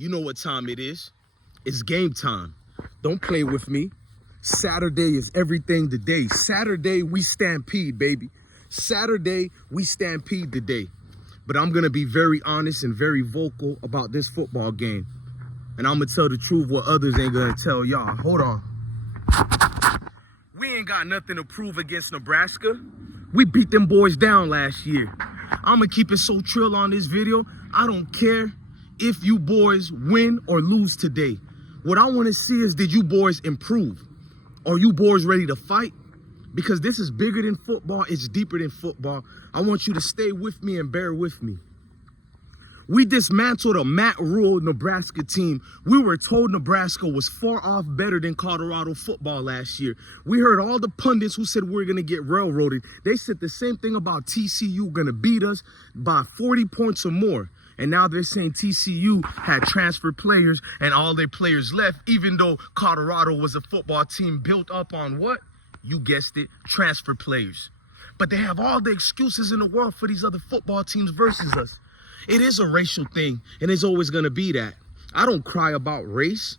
You know what time it is. It's game time. Don't play with me. Saturday is everything today. Saturday, we stampede, baby. Saturday, we stampede today. But I'm going to be very honest and very vocal about this football game. And I'm going to tell the truth what others ain't going to tell y'all. Hold on. We ain't got nothing to prove against Nebraska. We beat them boys down last year. I'm going to keep it so trill on this video. I don't care if you boys win or lose today. What I want to see is, did you boys improve? Are you boys ready to fight? Because this is bigger than football. It's deeper than football. I want you to stay with me and bear with me. We dismantled a Matt Rule Nebraska team. We were told Nebraska was far off better than Colorado football last year. We heard all the pundits who said we're going to get railroaded. They said the same thing about TCU going to beat us by 40 points or more. And now they're saying TCU had transfer players and all their players left, even though Colorado was a football team built up on what? You guessed it, transfer players. But they have all the excuses in the world for these other football teams versus us. It is a racial thing, and it's always going to be that. I don't cry about race.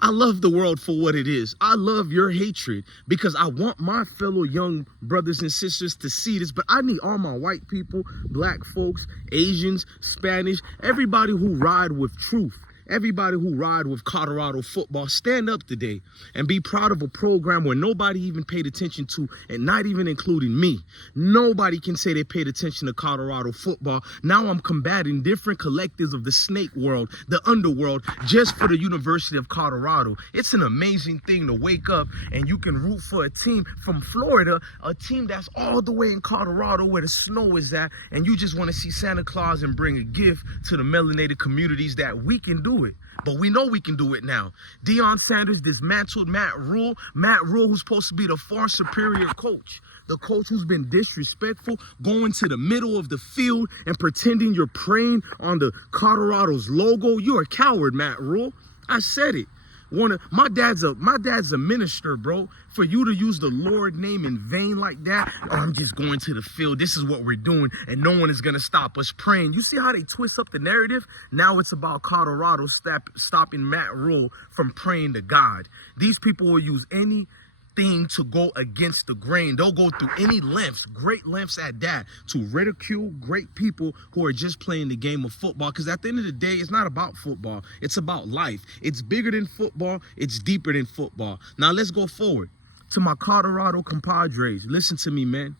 I love the world for what it is. I love your hatred because I want my fellow young brothers and sisters to see this, but I need all my white people, black folks, Asians, Spanish, everybody who ride with truth. Everybody who ride with Colorado football, stand up today and be proud of a program where nobody even paid attention to, and not even including me. Nobody can say they paid attention to Colorado football. Now I'm combating different collectives of the snake world, the underworld, just for the University of Colorado. It's an amazing thing to wake up and you can root for a team from Florida, a team that's all the way in Colorado where the snow is at, and you just want to see Santa Claus and bring a gift to the melanated communities that we can do it. But we know we can do it now. Deion Sanders dismantled Matt Rule. Matt Rule, who's supposed to be the far superior coach. The coach who's been disrespectful, going to the middle of the field and pretending you're praying on the Colorado's logo. You're a coward, Matt Rule. I said it. My dad's a minister, bro. For you to use the Lord name in vain like that, oh, I'm just going to the field. This is what we're doing, and no one is going to stop us praying. You see how they twist up the narrative? Now it's about Colorado stopping Matt Rule from praying to God. These people will use anything to go against the grain. They'll go through any lengths, great lengths at that, to ridicule great people who are just playing the game of football. Because at the end of the day, it's not about football. It's about life. It's bigger than football. It's deeper than football. Now let's go forward to my Colorado compadres. Listen to me, man.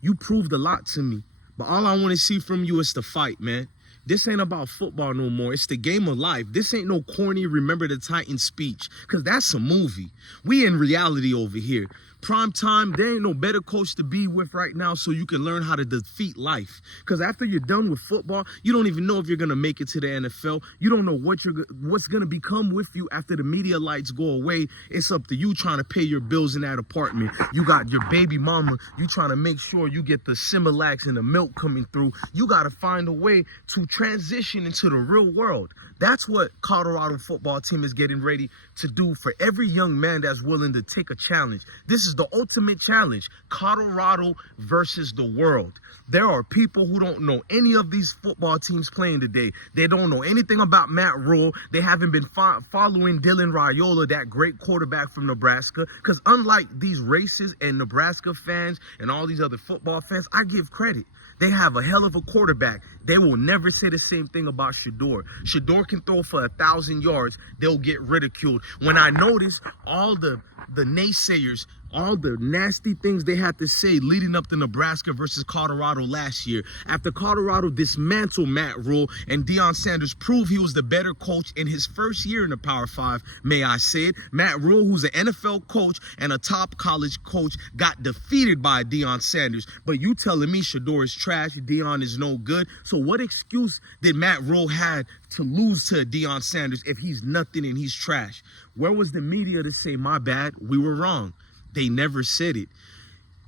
You proved a lot to me. But all I want to see from you is the fight, man. This ain't about football no more. It's the game of life. This ain't no corny Remember the Titans speech, because that's a movie. We in reality over here. Prime time, there ain't no better coach to be with right now so you can learn how to defeat life. Because after you're done with football, you don't even know if you're going to make it to the NFL. You don't know what's going to become with you after the media lights go away. It's up to you trying to pay your bills in that apartment. You got your baby mama. You trying to make sure you get the Similac and the milk coming through. You got to find a way to transition into the real world. That's what Colorado football team is getting ready to do for every young man that's willing to take a challenge. This is the ultimate challenge, Colorado versus the world. There are people who don't know any of these football teams playing today. They don't know anything about Matt Rule. They haven't been following Dylan Raiola, that great quarterback from Nebraska. Because unlike these racists and Nebraska fans and all these other football fans, I give credit. They have a hell of a quarterback. They will never say the same thing about Shedeur. Shedeur can throw for 1,000 yards. They'll get ridiculed. When I notice all the naysayers, all the nasty things they had to say leading up to Nebraska versus Colorado last year. After Colorado dismantled Matt Rule and Deion Sanders proved he was the better coach in his first year in the Power 5, may I say it. Matt Rule, who's an NFL coach and a top college coach, got defeated by Deion Sanders. But you telling me Shedeur is trash, Deion is no good. So what excuse did Matt Rule have to lose to Deion Sanders if he's nothing and he's trash? Where was the media to say, my bad, we were wrong? They never said it.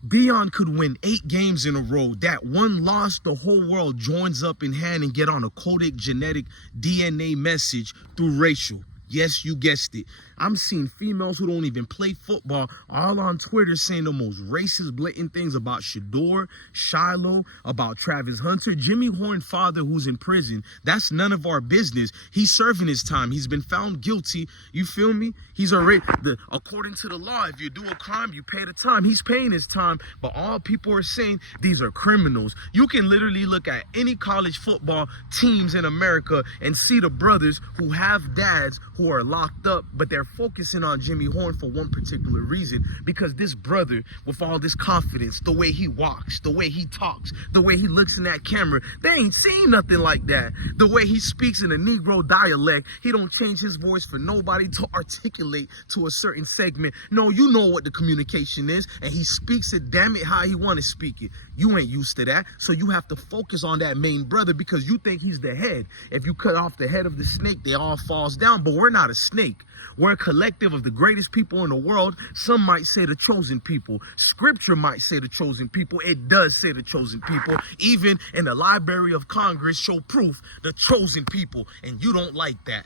Deion could win 8 games in a row. That one loss, the whole world joins up in hand and get on a codec genetic DNA message through racial. Yes, you guessed it. I'm seeing females who don't even play football all on Twitter saying the most racist, blatant things about Shador, Shiloh, about Travis Hunter, Jimmy Horn father who's in prison. That's none of our business. He's serving his time. He's been found guilty. You feel me? He's already, according to the law, if you do a crime, you pay the time. He's paying his time, but all people are saying these are criminals. You can literally look at any college football teams in America and see the brothers who have dads who are locked up, but they're focusing on Jimmy Horn for one particular reason, because this brother, with all this confidence, the way he walks, the way he talks, the way he looks in that camera, they ain't seen nothing like that. The way he speaks in a Negro dialect, he don't change his voice for nobody to articulate to a certain segment. No, you know what the communication is, and he speaks it, damn it, how he want to speak it. You ain't used to that, so you have to focus on that main brother because you think he's the head. If you cut off the head of the snake, they all falls down, but we're not a snake. We're a collective of the greatest people in the world. Some might say the chosen people. Scripture might say the chosen people. It does say the chosen people. Even in the Library of Congress show proof the chosen people, and you don't like that.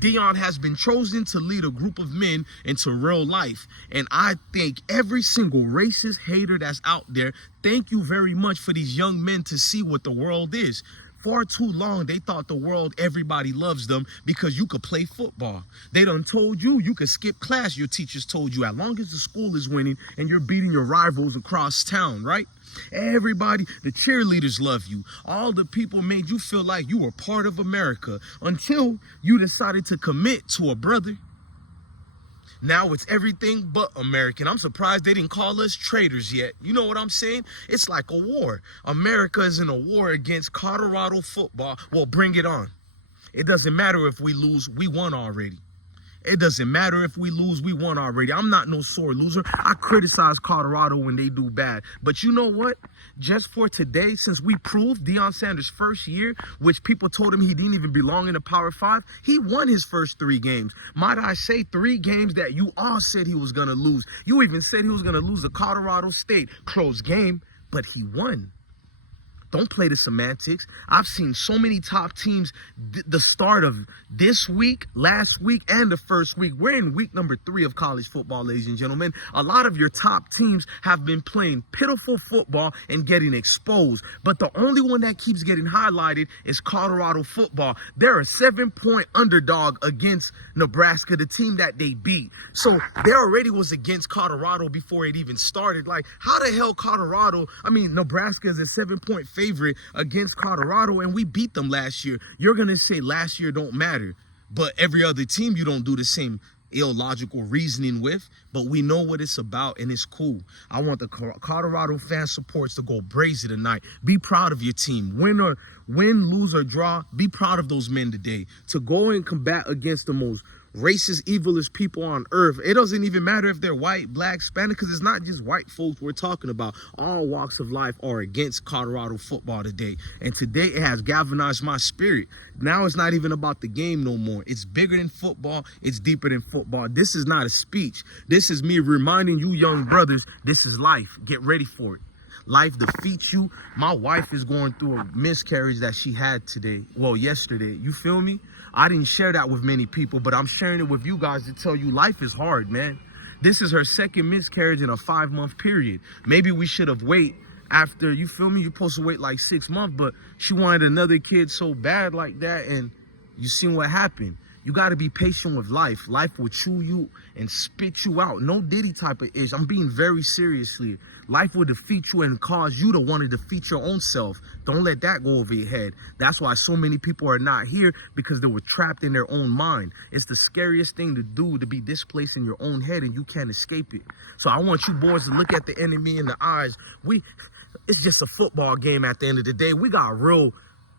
Deion has been chosen to lead a group of men into real life. And I think every single racist hater that's out there, thank you very much for these young men to see what the world is. For too long, they thought the world, everybody loves them because you could play football. They done told you could skip class. Your teachers told you as long as the school is winning and you're beating your rivals across town, right? Everybody, the cheerleaders love you. All the people made you feel like you were part of America until you decided to commit to a brother. Now it's everything but American. I'm surprised they didn't call us traitors yet. You know what I'm saying? It's like a war. America is in a war against Colorado football. Well, bring it on. It doesn't matter if we lose. We won already. It doesn't matter if we lose, we won already. I'm not no sore loser. I criticize Colorado when they do bad. But you know what? Just for today, since we proved Deion Sanders' first year, which people told him he didn't even belong in the Power 5, he won his first 3 games. Might I say 3 games that you all said he was going to lose. You even said he was going to lose to Colorado State. Close game, but he won. Don't play the semantics. I've seen so many top teams the start of this week, last week, and the first week. We're in week number 3 of college football, ladies and gentlemen. A lot of your top teams have been playing pitiful football and getting exposed. But the only one that keeps getting highlighted is Colorado football. They're a 7-point underdog against Nebraska, the team that they beat. So they already was against Colorado before it even started. Like, how the hell Nebraska is a 7-point favorite against Colorado, and we beat them last year. You're going to say last year don't matter, but every other team you don't do the same illogical reasoning with, but we know what it's about, and it's cool. I want the Colorado fan supports to go brazy tonight. Be proud of your team. Win, lose, or draw, be proud of those men today. To go and combat against the most racist, evilest people on earth. It doesn't even matter if they're white, black, Spanish, because it's not just white folks we're talking about. All walks of life are against Colorado football today. And today it has galvanized my spirit. Now it's not even about the game no more. It's bigger than football. It's deeper than football. This is not a speech. This is me reminding you young brothers, this is life. Get ready for it. Life defeats you. My wife is going through a miscarriage that she had yesterday. You feel me? I didn't share that with many people, but I'm sharing it with you guys to tell you life is hard, man. This is her 2nd miscarriage in a 5-month period. Maybe we should have waited after, you feel me? You're supposed to wait like 6 months, but she wanted another kid so bad like that, and you seen what happened. You got to be patient with life. Life will chew you and spit you out. No Diddy type of ish. I'm being very serious here. Life will defeat you and cause you to want to defeat your own self. Don't let that go over your head. That's why so many people are not here, because they were trapped in their own mind. It's the scariest thing to do, to be displaced in your own head, and you can't escape it. So I want you boys to look at the enemy in the eyes. It's just a football game at the end of the day. We got real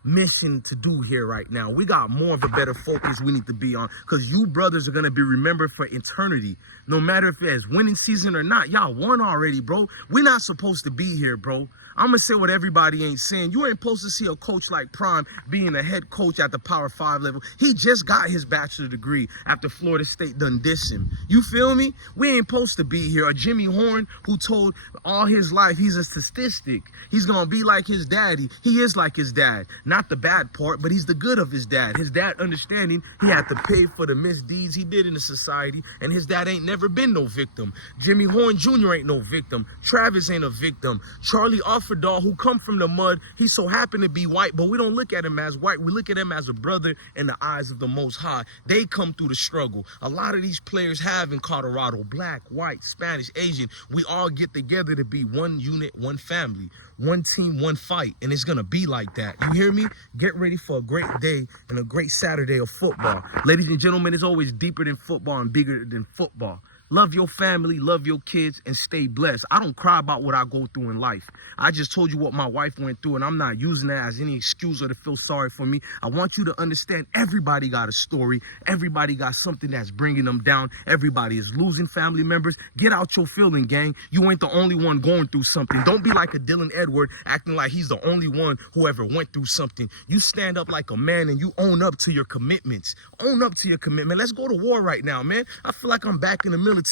mission to do here right now. We got more of a better focus we need to be on, because you brothers are going to be remembered for eternity. No matter if it's winning season or not, y'all won already, bro. We're not supposed to be here, bro. I'm going to say what everybody ain't saying. You ain't supposed to see a coach like Prime being a head coach at the Power 5 level. He just got his bachelor's degree after Florida State done diss him. You feel me? We ain't supposed to be here. Or Jimmy Horn, who told all his life he's a statistic. He's going to be like his daddy. He is like his dad. not the bad part, but he's the good of his dad. His dad understanding he had to pay for the misdeeds he did in the society, and his dad ain't never been no victim. Jimmy Horn Jr. ain't no victim. Travis ain't a victim. Charlie Offerdahl, who come from the mud, he so happened to be white, but we don't look at him as white. We look at him as a brother in the eyes of the Most High. They come through the struggle. A lot of these players have in Colorado, black, white, Spanish, Asian. We all get together to be one unit, one family, one team, one fight, and it's going to be like that. You hear me? Get ready for a great day and a great Saturday of football. Ladies and gentlemen, it's always deeper than football and bigger than football. Love your family, love your kids, and stay blessed. I don't cry about what I go through in life. I just told you what my wife went through, and I'm not using that as any excuse or to feel sorry for me. I want you to understand everybody got a story. Everybody got something that's bringing them down. Everybody is losing family members. Get out your feeling, gang. You ain't the only one going through something. Don't be like a Dylan Edward acting like he's the only one who ever went through something. You stand up like a man and you own up to your commitments. Own up to your commitment. Let's go to war right now, man. I feel like I'm back in the military.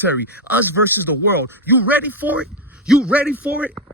Us versus the world. You ready for it? You ready for it?